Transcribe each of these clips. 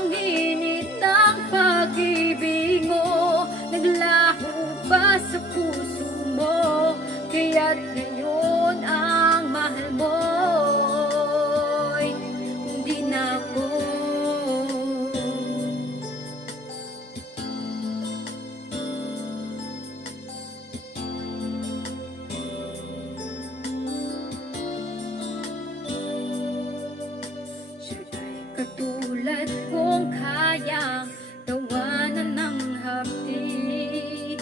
ang init ng pag-ibig mo, naglaho ba sa puso mo? Kaya't ngayon ang mahal mo'y hindi na ako. Katulad kong kayang tawanan ng hapdi,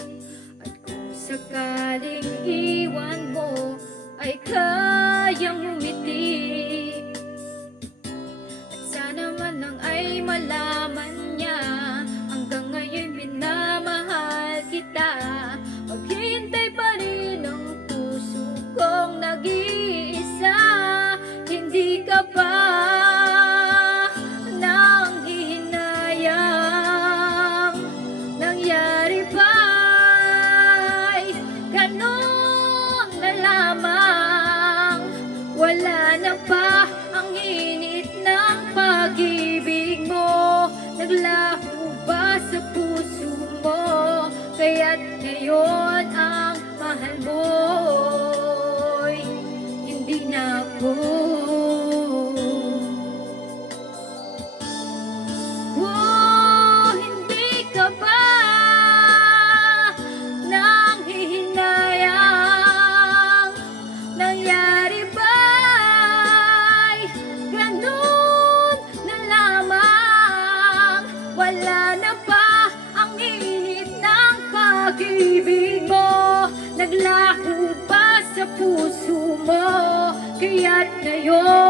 at kung sakaling iwan mo ay kayang umiti. At sana man lang ay malaman niya, hanggang ngayon minamahal kita. Maghihintay pa rin ang puso kong nag-iisa. Hindi ka ba wala na ba ang init ng pag-ibig mo? Naglaho ba sa puso mo? Kaya't ngayon ang mahal mo'y hindi na ako. Oh, hindi ka ba nanghihinayang? Nangyari ba wala na ba ang init ng pag-ibig mo? Naglaho ba sa puso mo? Kaya't ngayon